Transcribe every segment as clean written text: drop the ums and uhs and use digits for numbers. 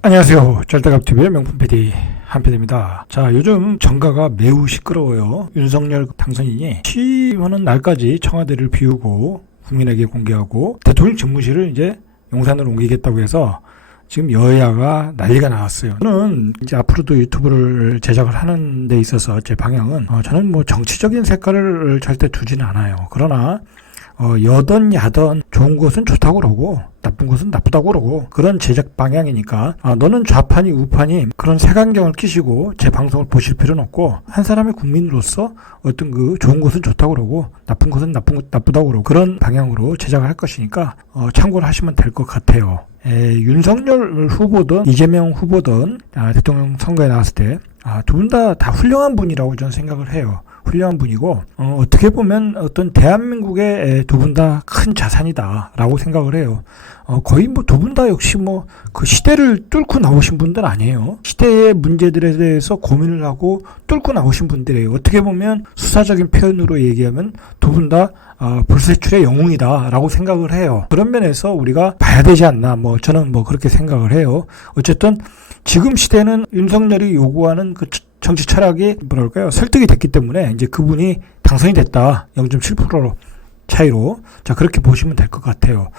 안녕하세요. 짤딱갑TV의 명품 PD 한PD입니다. 자, 요즘 정가가 매우 시끄러워요. 윤석열 당선인이 취임하는 날까지 청와대를 비우고 국민에게 공개하고 대통령 집무실을 이제 용산으로 옮기겠다고 해서 지금 여야가 난리가 나왔어요. 저는 이제 앞으로도 유튜브를 제작을 하는 데 있어서 제 방향은 저는 뭐 정치적인 색깔을 절대 두지는 않아요. 그러나 여든 야든 좋은 것은 좋다고 그러고 나쁜 것은 나쁘다고 그러고 그런 제작 방향이니까 너는 좌파니 우파니 그런 색안경을 끼시고 제 방송을 보실 필요는 없고 한 사람의 국민으로서 어떤 그 좋은 것은 좋다고 그러고 나쁜 것은 나쁘다고 그러고 그런 방향으로 제작을 할 것이니까 참고를 하시면 될 것 같아요. 윤석열 후보든 이재명 후보든 대통령 선거에 나왔을 때 두 분 다 훌륭한 분이라고 저는 생각을 해요. 훌륭한 분이고 어떻게 보면 어떤 대한민국의 두 분 다 큰 자산이다라고 생각을 해요. 거의 뭐 두 분 다 역시 뭐 그 시대를 뚫고 나오신 분들 아니에요. 시대의 문제들에 대해서 고민을 하고 뚫고 나오신 분들이에요. 어떻게 보면 수사적인 표현으로 얘기하면 두 분 다 불세출의 영웅이다라고 생각을 해요. 그런 면에서 우리가 봐야 되지 않나 저는 그렇게 생각을 해요. 어쨌든 지금 시대는 윤석열이 요구하는 그 정치 철학이 설득이 됐기 때문에 이제 그분이 당선이 됐다. 0.7% 차이로. 자, 그렇게 보시면 될 것 같아요.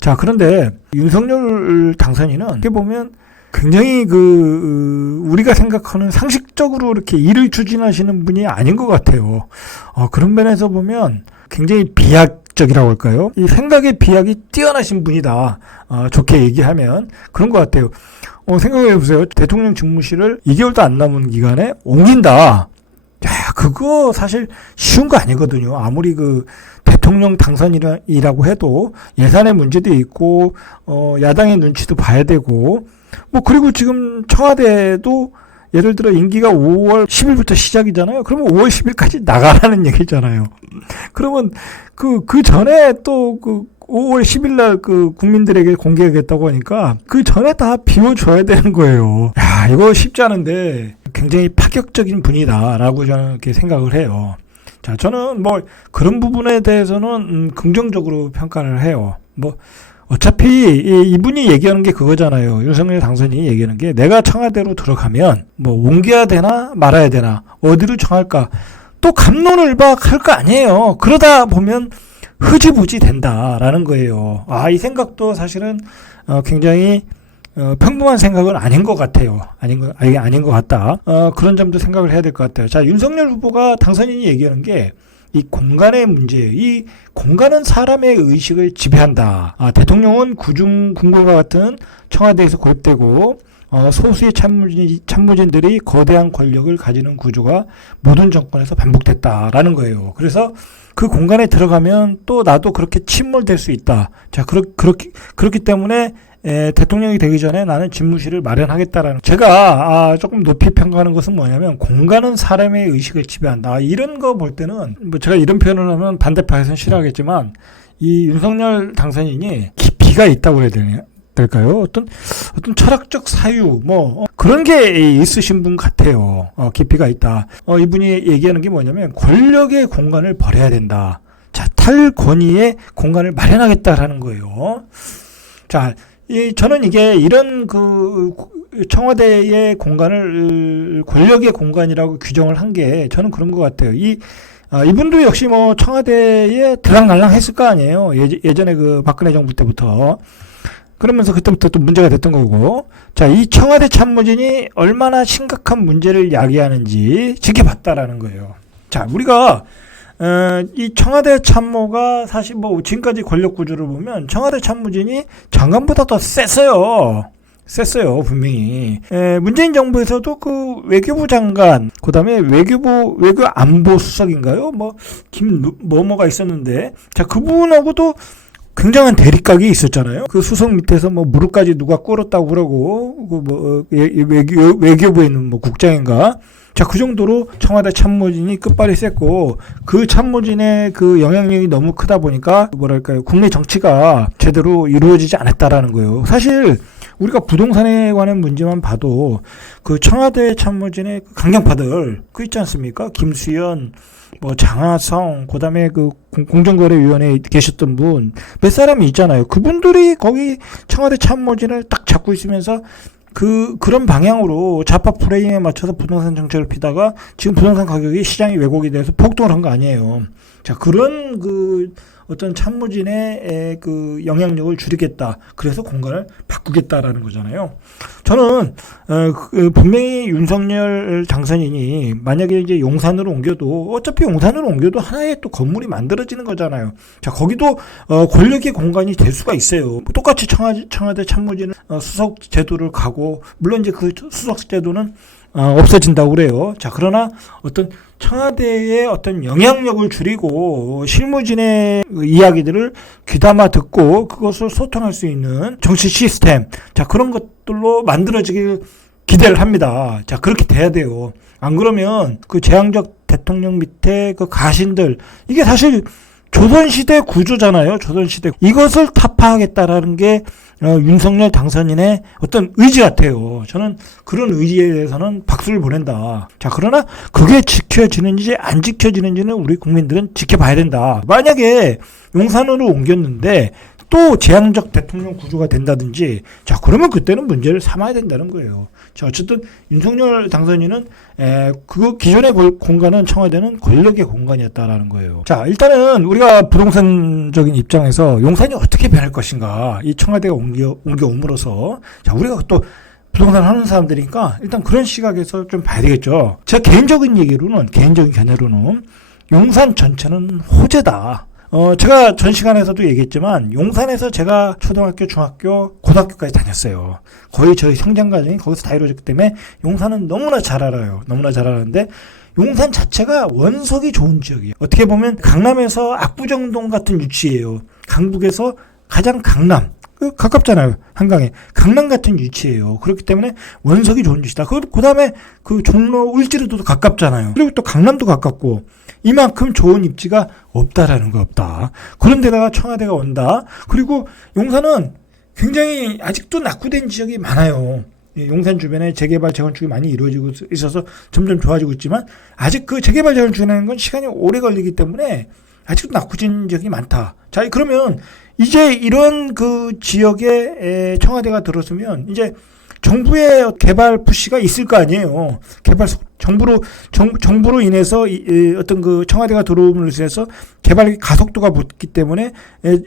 자, 그런데 윤석열 당선인은 어떻게 보면 굉장히 우리가 생각하는 상식적으로 이렇게 일을 추진하시는 분이 아닌 것 같아요. 그런 면에서 보면 굉장히 비약적이라고 할까요? 이 생각의 비약이 뛰어나신 분이다. 좋게 얘기하면 그런 것 같아요. 생각해보세요. 대통령 집무실을 2개월도 안 남은 기간에 옮긴다. 야, 그거 사실 쉬운 거 아니거든요. 아무리 대통령 당선이라고 해도 예산의 문제도 있고, 야당의 눈치도 봐야 되고, 그리고 지금 청와대도 예를 들어 임기가 5월 10일부터 시작이잖아요. 그러면 5월 10일까지 나가라는 얘기잖아요. 그러면 그 전에 또 5월 10일 날 국민들에게 공개하겠다고 하니까 그 전에 다 비워줘야 되는 거예요. 야, 이거 쉽지 않은데 굉장히 파격적인 분이다라고 저는 이렇게 생각을 해요. 자, 저는 그런 부분에 대해서는 긍정적으로 평가를 해요. 어차피 이분이 얘기하는 게 그거잖아요. 윤석열 당선인이 얘기하는 게 내가 청와대로 들어가면 옮겨야 되나 말아야 되나 어디로 정할까 또 갑론을박할 거 아니에요. 그러다 보면 흐지부지 된다라는 거예요. 이 생각도 사실은 굉장히 평범한 생각은 아닌 것 같아요. 아닌 것 같다. 그런 점도 생각을 해야 될 것 같아요. 자, 윤석열 후보가 당선인이 얘기하는 게 이 공간의 문제예요. 이 공간은 사람의 의식을 지배한다. 대통령은 구중궁궐과 같은 청와대에서 고립되고 소수의 참모진들이 거대한 권력을 가지는 구조가 모든 정권에서 반복됐다라는 거예요. 그래서 그 공간에 들어가면 또 나도 그렇게 침몰될 수 있다. 자, 그렇기 때문에 대통령이 되기 전에 나는 집무실을 마련하겠다라는. 제가 조금 높이 평가하는 것은 뭐냐면 공간은 사람의 의식을 지배한다. 이런 거 볼 때는 제가 이런 표현을 하면 반대파에서는 싫어하겠지만 이 윤석열 당선인이 깊이가 있다고 해야 될까요? 어떤 철학적 사유 그런 게 있으신 분 같아요. 깊이가 있다. 이분이 얘기하는 게 뭐냐면 권력의 공간을 버려야 된다. 자, 탈권위의 공간을 마련하겠다라는 거예요. 자, 저는 이게 이런 청와대의 공간을 권력의 공간이라고 규정을 한 게 저는 그런 것 같아요. 이분도 역시 청와대에 들락날락 했을 거 아니에요. 예전에 박근혜 정부 때부터. 그러면서 그때부터 또 문제가 됐던 거고. 자, 이 청와대 참모진이 얼마나 심각한 문제를 야기하는지 지켜봤다라는 거예요. 자, 우리가 이 청와대 참모가 사실 지금까지 권력 구조를 보면 청와대 참모진이 장관보다 더 셌어요, 분명히. 문재인 정부에서도 외교부 장관, 그 다음에 외교안보 수석인가요? 뭐가 있었는데, 자, 그분하고도 굉장한 대립각이 있었잖아요. 그 수석 밑에서 무릎까지 누가 꿇었다고 그러고, 외교부에 있는 국장인가? 자, 그 정도로 청와대 참모진이 끝발이 셌고, 그 참모진의 영향력이 너무 크다 보니까, 국내 정치가 제대로 이루어지지 않았다라는 거예요. 사실, 우리가 부동산에 관한 문제만 봐도, 청와대 참모진의 강경파들, 있지 않습니까? 김수현, 장하성, 그 다음에 공정거래위원회에 계셨던 분, 몇 사람이 있잖아요. 그분들이 거기 청와대 참모진을 딱 잡고 있으면서 그런 방향으로 좌파 프레임에 맞춰서 부동산 정책을 피다가 지금 부동산 가격이 시장이 왜곡이 돼서 폭등을 한 거 아니에요. 자, 그런 어떤 참모진의 그 영향력을 줄이겠다. 그래서 공간을 바꾸겠다라는 거잖아요. 저는 분명히 윤석열 당선인이 만약에 이제 용산으로 옮겨도 어차피 용산으로 옮겨도 하나의 또 건물이 만들어지는 거잖아요. 자, 거기도 권력의 공간이 될 수가 있어요. 똑같이 청와대 참모진은 수석 제도를 가고, 물론 이제 그 수석 제도는 없어진다고 그래요. 자, 그러나 어떤 청와대의 어떤 영향력을 줄이고 실무진의 이야기들을 귀담아 듣고 그것을 소통할 수 있는 정치 시스템, 자, 그런 것들로 만들어지길 기대를 합니다. 자, 그렇게 돼야 돼요. 안 그러면 그 재앙적 대통령 밑에 그 가신들, 이게 사실 조선시대 구조잖아요. 조선시대. 이것을 타파하겠다라는 게 윤석열 당선인의 어떤 의지 같아요. 저는 그런 의지에 대해서는 박수를 보낸다. 자, 그러나 그게 지켜지는지 안 지켜지는지는 우리 국민들은 지켜봐야 된다. 만약에 용산으로 옮겼는데 또 재앙적 대통령 구조가 된다든지, 자, 그러면 그때는 문제를 삼아야 된다는 거예요. 자, 어쨌든 윤석열 당선인은 그 기존의 공간은, 청와대는 권력의 공간이었다라는 거예요. 자, 일단은 우리가 부동산적인 입장에서 용산이 어떻게 변할 것인가, 이 청와대가 옮겨옴으로써, 자, 우리가 또 부동산 하는 사람들이니까 일단 그런 시각에서 좀 봐야 되겠죠. 제 개인적인 얘기로는, 개인적인 견해로는 용산 전체는 호재다. 제가 전 시간에서도 얘기했지만 용산에서 제가 초등학교, 중학교, 고등학교까지 다녔어요. 거의 저희 성장 과정이 거기서 다 이루어졌기 때문에 용산은 너무나 잘 알아요. 너무나 잘 아는데 용산 자체가 원석이 좋은 지역이에요. 어떻게 보면 강남에서 압구정동 같은 위치예요. 강북에서 가장 강남, 가깝잖아요. 한강에. 강남 같은 위치예요. 그렇기 때문에 원석이 좋은 위치다. 그 다음에 그 종로, 을지로도 가깝잖아요. 그리고 또 강남도 가깝고, 이만큼 좋은 입지가 없다라는 거, 없다. 그런데다가 청와대가 온다. 그리고 용산은 굉장히 아직도 낙후된 지역이 많아요. 용산 주변에 재개발, 재건축이 많이 이루어지고 있어서 점점 좋아지고 있지만, 아직 그 재개발, 재건축이라는 건 시간이 오래 걸리기 때문에 아직도 낙후된 지역이 많다. 자, 그러면 이제 이런 그 지역에 청와대가 들어서면 이제 정부의 개발 푸시가 있을 거 아니에요. 정부로 인해서 어떤 그 청와대가 들어옴으로 인해서 개발 가속도가 붙기 때문에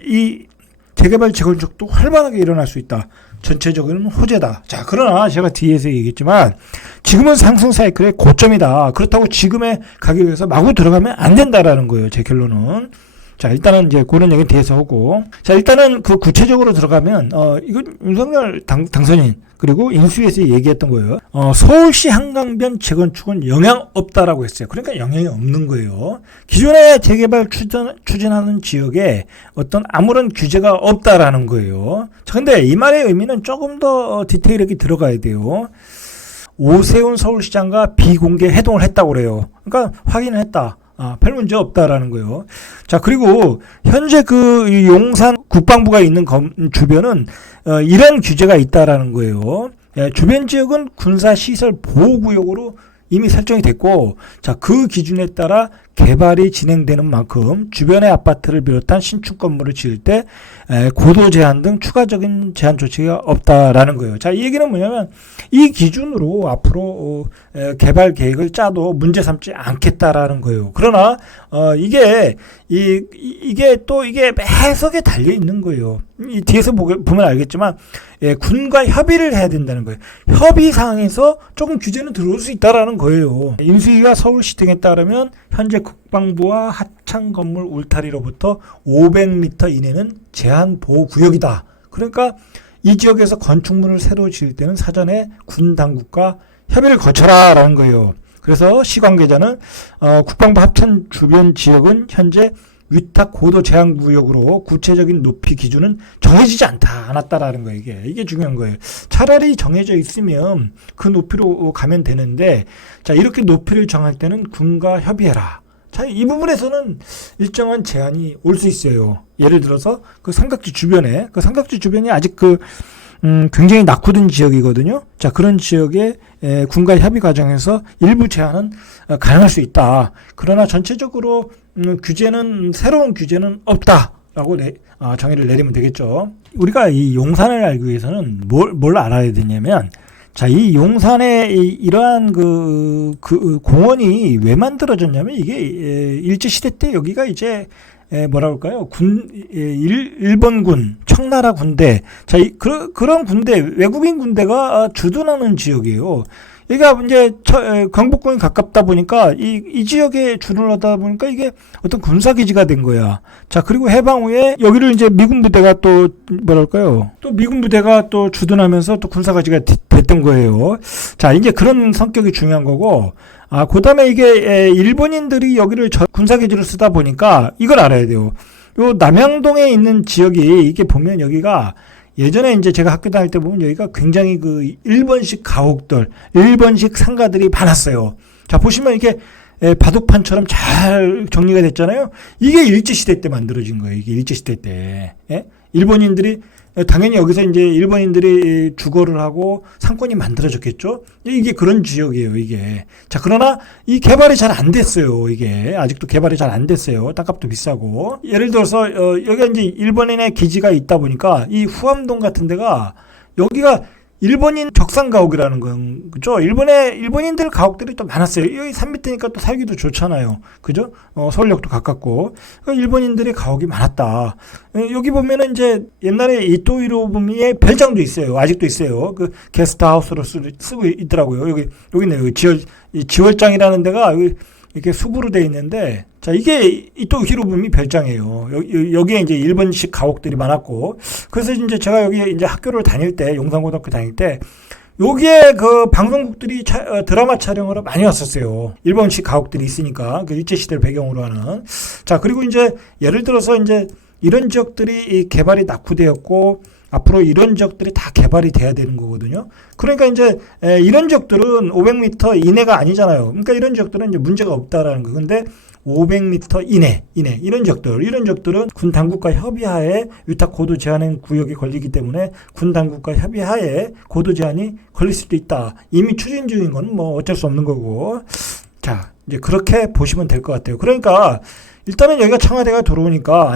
이 재개발, 재건축도 활발하게 일어날 수 있다. 전체적으로는 호재다. 자, 그러나 제가 뒤에서 얘기했지만 지금은 상승 사이클의 고점이다. 그렇다고 지금의 가격에서 마구 들어가면 안 된다라는 거예요. 제 결론은. 자, 일단은 이제 그런 얘기는 뒤에서 하고. 자, 일단은 그 구체적으로 들어가면, 이건 윤석열 당선인, 그리고 인수위에서 얘기했던 거예요. 서울시 한강변 재건축은 영향 없다라고 했어요. 그러니까 영향이 없는 거예요. 기존에 재개발 추진하는 지역에 어떤 아무런 규제가 없다라는 거예요. 자, 근데 이 말의 의미는 조금 더 디테일하게 들어가야 돼요. 오세훈 서울시장과 비공개 회동을 했다고 그래요. 그러니까 확인을 했다. 별 문제 없다라는 거예요. 자, 그리고 현재 그 용산 국방부가 있는 주변은 이런 규제가 있다라는 거예요. 주변 지역은 군사시설 보호구역으로 이미 설정이 됐고, 자, 그 기준에 따라 개발이 진행되는 만큼 주변의 아파트를 비롯한 신축 건물을 지을 때 고도 제한 등 추가적인 제한 조치가 없다라는 거예요. 자, 이 얘기는 뭐냐면 이 기준으로 앞으로 개발 계획을 짜도 문제 삼지 않겠다라는 거예요. 그러나 이게 또 해석에 달려 있는 거예요. 이 뒤에서 보면 알겠지만 군과 협의를 해야 된다는 거예요. 협의 상황에서 조금 규제는 들어올 수 있다라는 거예요. 인수위가 서울시 등에 따르면 현재 국방부와 하창 건물 울타리로부터 500m 이내는 제한 보호 구역이다. 그러니까 이 지역에서 건축물을 새로 지을 때는 사전에 군 당국과 협의를 거쳐라라는 거예요. 그래서 시 관계자는 국방부 합천 주변 지역은 현재 위탁 고도 제한 구역으로 구체적인 높이 기준은 정해지지 않았다라는 거예요. 이게 중요한 거예요. 차라리 정해져 있으면 그 높이로 가면 되는데, 자, 이렇게 높이를 정할 때는 군과 협의해라. 자, 이 부분에서는 일정한 제한이 올 수 있어요. 예를 들어서 그 삼각지 주변이 아직 굉장히 낙후된 지역이거든요. 자, 그런 지역에 군과 협의 과정에서 일부 제한은 가능할 수 있다. 그러나 전체적으로 새로운 규제는 없다라고 정의를 내리면 되겠죠. 우리가 이 용산을 알기 위해서는 뭘 알아야 되냐면, 자, 이 용산에 이러한 그 공원이 왜 만들어졌냐면 이게 일제시대 때 여기가 이제 뭐라 그럴까요? 일본군, 청나라 군대. 자, 그런 군대, 외국인 군대가 주둔하는 지역이에요. 여기가 이제 경복궁이 가깝다 보니까 이 지역에 주둔하다 보니까 이게 어떤 군사기지가 된 거야. 자, 그리고 해방 후에 여기를 이제 미군 부대가 또 뭐랄까요? 또 미군 부대가 또 주둔하면서 또 군사기지가 됐던 거예요. 자, 이제 그런 성격이 중요한 거고. 그 다음에 이게 일본인들이 여기를 군사기지로 쓰다 보니까 이걸 알아야 돼요. 요 남양동에 있는 지역이 이게 보면 여기가 예전에 이제 제가 학교 다닐 때 보면 여기가 굉장히 그 일본식 가옥들, 일본식 상가들이 많았어요. 자, 보시면 이게 바둑판처럼 잘 정리가 됐잖아요. 이게 일제시대 때 만들어진 거예요. 이게 일제시대 때. 예? 일본인들이 당연히 여기서 이제 일본인들이 주거를 하고 상권이 만들어졌겠죠. 이게 그런 지역이에요, 이게. 자, 그러나 이 개발이 잘 안 됐어요, 이게. 아직도 개발이 잘 안 됐어요. 땅값도 비싸고. 예를 들어서, 여기가 이제 일본인의 기지가 있다 보니까 이 후암동 같은 데가 여기가 일본인 적산 가옥이라는 건, 그죠? 일본인들 가옥들이 또 많았어요. 여기 산 밑이니까 또 살기도 좋잖아요. 그죠? 서울역도 가깝고. 일본인들의 가옥이 많았다. 여기 보면은 이제 옛날에 이토 히로부미의 별장도 있어요. 아직도 있어요. 그 게스트하우스로 쓰고 있더라고요. 여기네요. 지월장이라는 데가 이렇게 숲으로 돼 있는데, 자, 이게 이토 히로부미 별장이에요. 여기에 이제 일본식 가옥들이 많았고, 그래서 이제 제가 여기 이제 학교를 다닐 때, 용산고등학교 다닐 때, 여기에 그 방송국들이 드라마 촬영으로 많이 왔었어요. 일본식 가옥들이 있으니까, 그 일제시대를 배경으로 하는. 자, 그리고 이제 예를 들어서 이제 이런 지역들이 개발이 낙후되었고, 앞으로 이런 지역들이 다 개발이 돼야 되는 거거든요. 그러니까 이제 이런 지역들은 500m 이내가 아니잖아요. 그러니까 이런 지역들은 이제 문제가 없다라는 거. 근데 500m 이내 이런 지역들은 군 당국과 협의하에 위탁 고도 제한 구역에 걸리기 때문에 군 당국과 협의하에 고도 제한이 걸릴 수도 있다. 이미 추진 중인 건 뭐 어쩔 수 없는 거고. 자, 이제 그렇게 보시면 될 것 같아요. 그러니까 일단은 여기가 청와대가 들어오니까,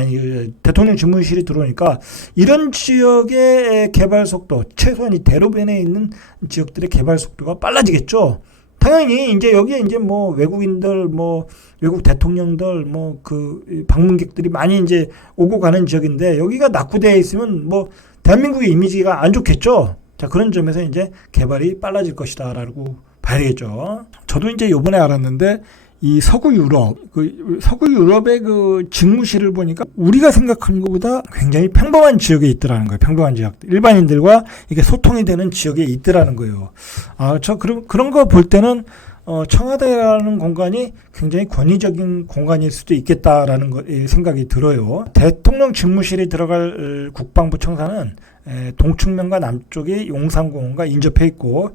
대통령 집무실이 들어오니까 이런 지역의 개발 속도, 최소한 이 대로변에 있는 지역들의 개발 속도가 빨라지겠죠. 당연히 이제 여기에 이제 뭐 외국인들, 뭐 외국 대통령들, 뭐 그 방문객들이 많이 이제 오고 가는 지역인데 여기가 낙후되어 있으면 뭐 대한민국의 이미지가 안 좋겠죠. 자, 그런 점에서 이제 개발이 빨라질 것이다라고 봐야 되겠죠. 저도 이제 요번에 알았는데 이 서구 유럽의 그 직무실을 보니까 우리가 생각하는 것보다 굉장히 평범한 지역에 있더라는 거예요. 평범한 지역. 일반인들과 이게 소통이 되는 지역에 있더라는 거예요. 그런 거 볼 때는, 청와대라는 공간이 굉장히 권위적인 공간일 수도 있겠다라는 생각이 들어요. 대통령 집무실이 들어갈 국방부 청사는 동측면과 남쪽에 용산공원과 인접해 있고,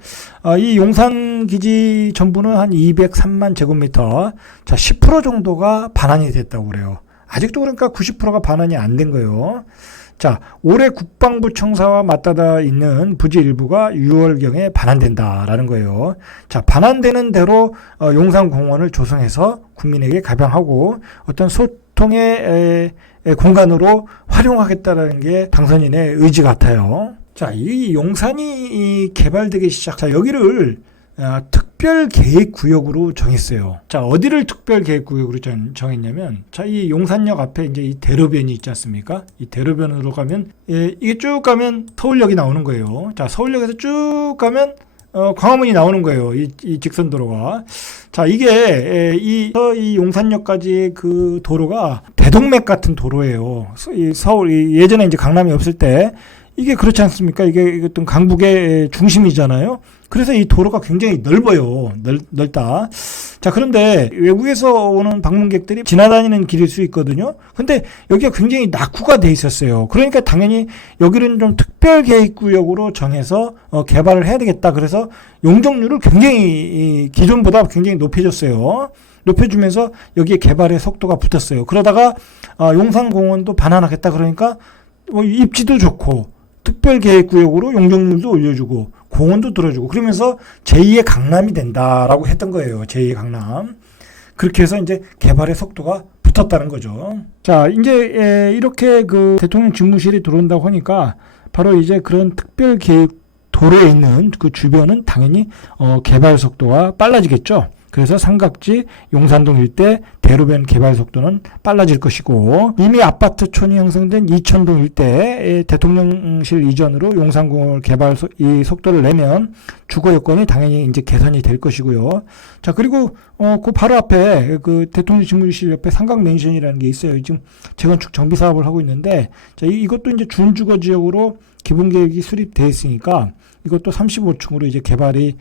이 용산기지 전부는 한 203만 제곱미터, 자, 10% 정도가 반환이 됐다고 그래요. 아직도 그러니까 90%가 반환이 안 된 거예요. 자, 올해 국방부 청사와 맞닿아 있는 부지 일부가 6월경에 반환된다라는 거예요. 자, 반환되는 대로 용산공원을 조성해서 국민에게 개방하고 어떤 소통의 공간으로 활용하겠다라는 게 당선인의 의지 같아요. 자, 이 용산이 개발되기 자, 여기를 특별계획구역으로 정했어요. 자, 어디를 특별계획구역으로 정했냐면, 자, 이 용산역 앞에 이제 이 대로변이 있지 않습니까? 이 대로변으로 가면, 이게 쭉 가면 서울역이 나오는 거예요. 자, 서울역에서 쭉 가면, 광화문이 나오는 거예요. 이 직선도로가. 자, 이게, 이 용산역까지 그 도로가 대동맥 같은 도로예요. 예전에 이제 강남이 없을 때, 이게 그렇지 않습니까? 이게 어떤 강북의 중심이잖아요. 그래서 이 도로가 굉장히 넓어요. 넓다. 자, 그런데 외국에서 오는 방문객들이 지나다니는 길일 수 있거든요. 근데 여기가 굉장히 낙후가 돼 있었어요. 그러니까 당연히 여기는 좀 특별계획구역으로 정해서 개발을 해야 되겠다. 그래서 용적률을 굉장히 기존보다 굉장히 높여줬어요. 높여주면서 여기에 개발의 속도가 붙었어요. 그러다가 용산공원도 반환하겠다. 그러니까 입지도 좋고 특별계획구역으로 용적률도 올려주고 공원도 들어주고 그러면서 제2의 강남이 된다라고 했던 거예요. 제2의 강남. 그렇게 해서 이제 개발의 속도가 붙었다는 거죠. 자, 이제 이렇게 그 대통령 집무실이 들어온다고 하니까 바로 이제 그런 특별계획 도로에 있는 그 주변은 당연히 개발 속도가 빨라지겠죠. 그래서 삼각지 용산동 일대 대로변 개발 속도는 빨라질 것이고, 이미 아파트촌이 형성된 이천동 일대의 대통령실 이전으로 용산공을 개발 이 속도를 내면 주거 여건이 당연히 이제 개선이 될 것이고요. 자, 그리고 그 바로 앞에 그 대통령 집무실 옆에 삼각맨션이라는 게 있어요. 지금 재건축 정비 사업을 하고 있는데, 자, 이것도 이제 준주거 지역으로 기본 계획이 수립되어 있으니까 이것도 35층으로 이제 개발이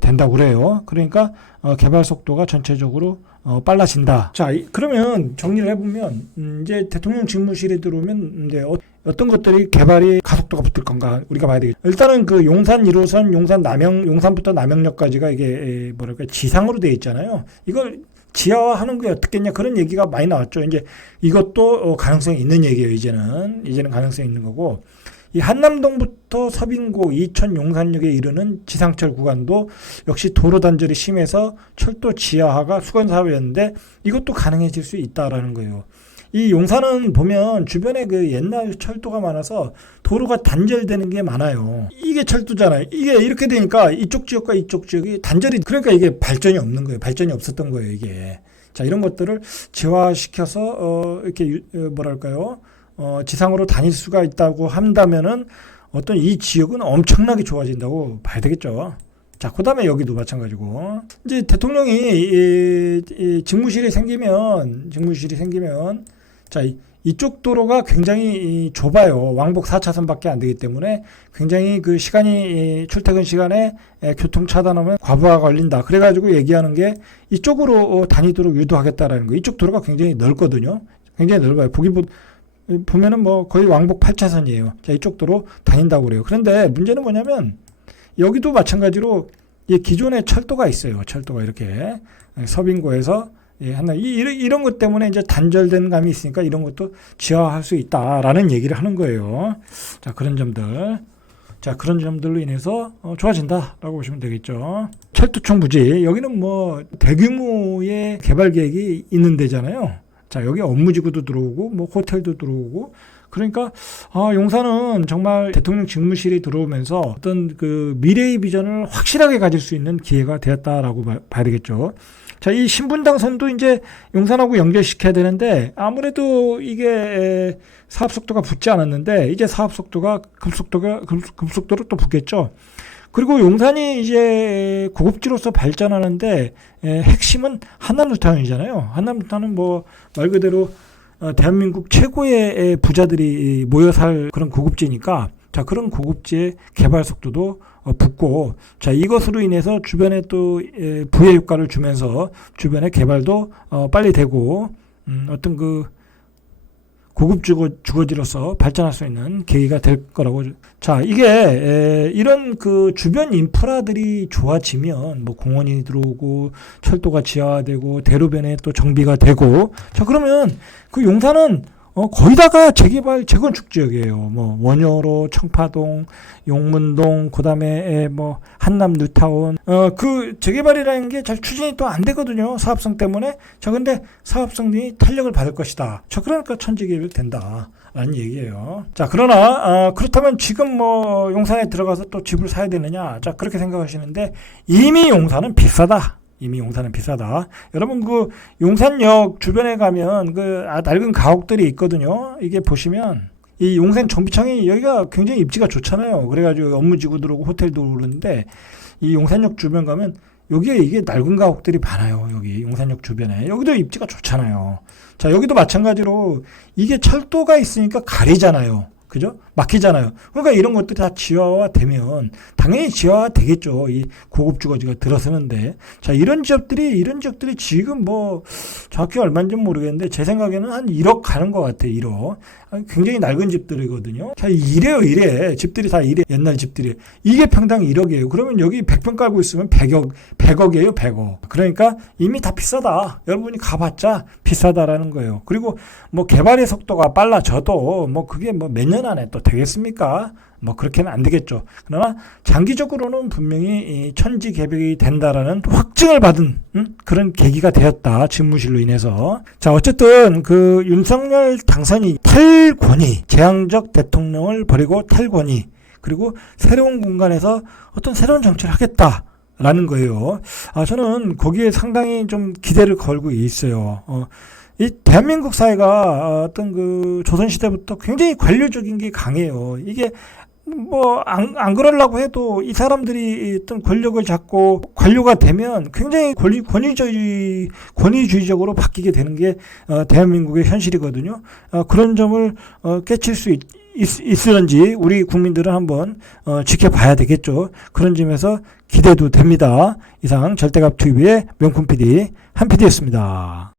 된다고 그래요. 그러니까 개발 속도가 전체적으로 빨라진다. 자, 그러면 정리를 해보면 이제 대통령 집무실에 들어오면 이제 어떤 것들이 개발이 가속도가 붙을 건가 우리가 봐야 되겠죠. 일단은 그 용산 1호선, 용산부터 남영역까지가 이게 뭐랄까 지상으로 되어 있잖아요. 이걸 지하화하는 게 어떻겠냐 그런 얘기가 많이 나왔죠. 이제 이것도 가능성이 있는 얘기예요. 이제는 가능성이 있는 거고. 이 한남동부터 서빙고, 이천 용산역에 이르는 지상철 구간도 역시 도로 단절이 심해서 철도 지하화가 수건 사업이었는데 이것도 가능해질 수 있다라는 거예요. 이 용산은 보면 주변에 그 옛날 철도가 많아서 도로가 단절되는 게 많아요. 이게 철도잖아요. 이게 이렇게 되니까 이쪽 지역과 이쪽 지역이 단절이, 그러니까 이게 발전이 없는 거예요. 발전이 없었던 거예요, 이게. 자, 이런 것들을 지하화시켜서 이렇게 뭐랄까요? 지상으로 다닐 수가 있다고 한다면은 어떤 이 지역은 엄청나게 좋아진다고 봐야 되겠죠. 자, 그 다음에 여기도 마찬가지고. 이제 대통령이 이 직무실이 생기면, 자, 이쪽 도로가 굉장히 좁아요. 왕복 4차선밖에 안 되기 때문에 굉장히 그 시간이, 출퇴근 시간에 교통 차단하면 과부하가 걸린다. 그래가지고 얘기하는 게 이쪽으로 다니도록 유도하겠다라는 거. 이쪽 도로가 굉장히 넓거든요. 굉장히 넓어요. 보면은 뭐 거의 왕복 8차선이에요. 자, 이쪽 도로 다닌다고 그래요. 그런데 문제는 뭐냐면 여기도 마찬가지로 기존에 철도가 있어요. 철도가 이렇게 서빙고에서 이런 것 때문에 이제 단절된 감이 있으니까 이런 것도 지하화할 수 있다라는 얘기를 하는 거예요. 자, 그런 점들로 인해서 좋아진다라고 보시면 되겠죠. 철도청 부지, 여기는 뭐 대규모의 개발 계획이 있는 데잖아요. 자, 여기 업무지구도 들어오고 뭐 호텔도 들어오고, 그러니까 용산은 정말 대통령 직무실이 들어오면서 어떤 그 미래의 비전을 확실하게 가질 수 있는 기회가 되었다라고 봐야 되겠죠. 자, 이 신분당선도 이제 용산하고 연결시켜야 되는데 아무래도 이게 사업 속도가 붙지 않았는데 이제 사업 속도가 급속도로 또 붙겠죠. 그리고 용산이 이제 고급지로서 발전하는데 핵심은 한남뉴타운이잖아요. 한남뉴타운은 뭐 말 그대로 대한민국 최고의 부자들이 모여 살 그런 고급지니까, 자, 그런 고급지의 개발 속도도 붙고, 자, 이것으로 인해서 주변에 또 부의 효과를 주면서 주변의 개발도 빨리 되고 어떤 그 고급 주거지로서 발전할 수 있는 계기가 될 거라고. 자, 이게 이런 그 주변 인프라들이 좋아지면 뭐 공원이 들어오고 철도가 지하화되고 대로변에 또 정비가 되고, 자, 그러면 그 용산은 거의 다가 재개발, 재건축 지역이에요. 뭐 원효로, 청파동, 용문동, 그다음에 뭐 한남 뉴타운. 그 재개발이라는 게 잘 추진이 또 안 되거든요. 사업성 때문에. 자, 근데 사업성이 탄력을 받을 것이다. 자, 그러니까 천지개발 된다라는 얘기예요. 자, 그러나 그렇다면 지금 뭐 용산에 들어가서 또 집을 사야 되느냐? 자, 그렇게 생각하시는데 이미 용산은 비싸다. 여러분, 그 용산역 주변에 가면 그 낡은 가옥들이 있거든요. 이게 보시면 이 용산 정비청이 여기가 굉장히 입지가 좋잖아요. 그래가지고 업무지구 들어오고 호텔도 오르는데 이 용산역 주변 가면 여기에 이게 낡은 가옥들이 많아요. 여기 용산역 주변에. 여기도 입지가 좋잖아요. 자, 여기도 마찬가지로 이게 철도가 있으니까 가리잖아요. 그죠? 막히잖아요. 그러니까 이런 것들이 다 지하화 되면 당연히 지하화 되겠죠. 이 고급 주거지가 들어서는데. 자, 이런 지역들이 지금 뭐 정확히 얼마인지 모르겠는데 제 생각에는 한 1억 가는 것 같아요. 1억. 굉장히 낡은 집들이거든요. 자, 이래. 집들이 다 이래. 옛날 집들이. 이게 평당 1억이에요. 그러면 여기 100평 깔고 있으면 100억이에요. 100억. 그러니까 이미 다 비싸다. 여러분이 가봤자 비싸다라는 거예요. 그리고 뭐 개발의 속도가 빨라져도 뭐 그게 뭐 몇 년 안에 또 되겠습니까? 뭐 그렇게는 안 되겠죠. 그러나 장기적으로는 분명히 천지개벽이 된다라는 확증을 받은 그런 계기가 되었다. 집무실로 인해서. 자, 어쨌든 그 윤석열 당선이 탈권위, 재앙적 대통령을 버리고 탈권위, 그리고 새로운 공간에서 어떤 새로운 정치를 하겠다라는 거예요. 저는 거기에 상당히 좀 기대를 걸고 있어요. 이 대한민국 사회가 어떤 그 조선시대부터 굉장히 관료적인 게 강해요. 이게 뭐 안 그러려고 해도 이 사람들이 어떤 권력을 잡고 관료가 되면 굉장히 권위주의적으로 바뀌게 되는 게 대한민국의 현실이거든요. 그런 점을 깨칠 수 있을런지 우리 국민들은 한번 지켜봐야 되겠죠. 그런 점에서 기대도 됩니다. 이상 절대갑 TV의 명품 PD 한 PD였습니다.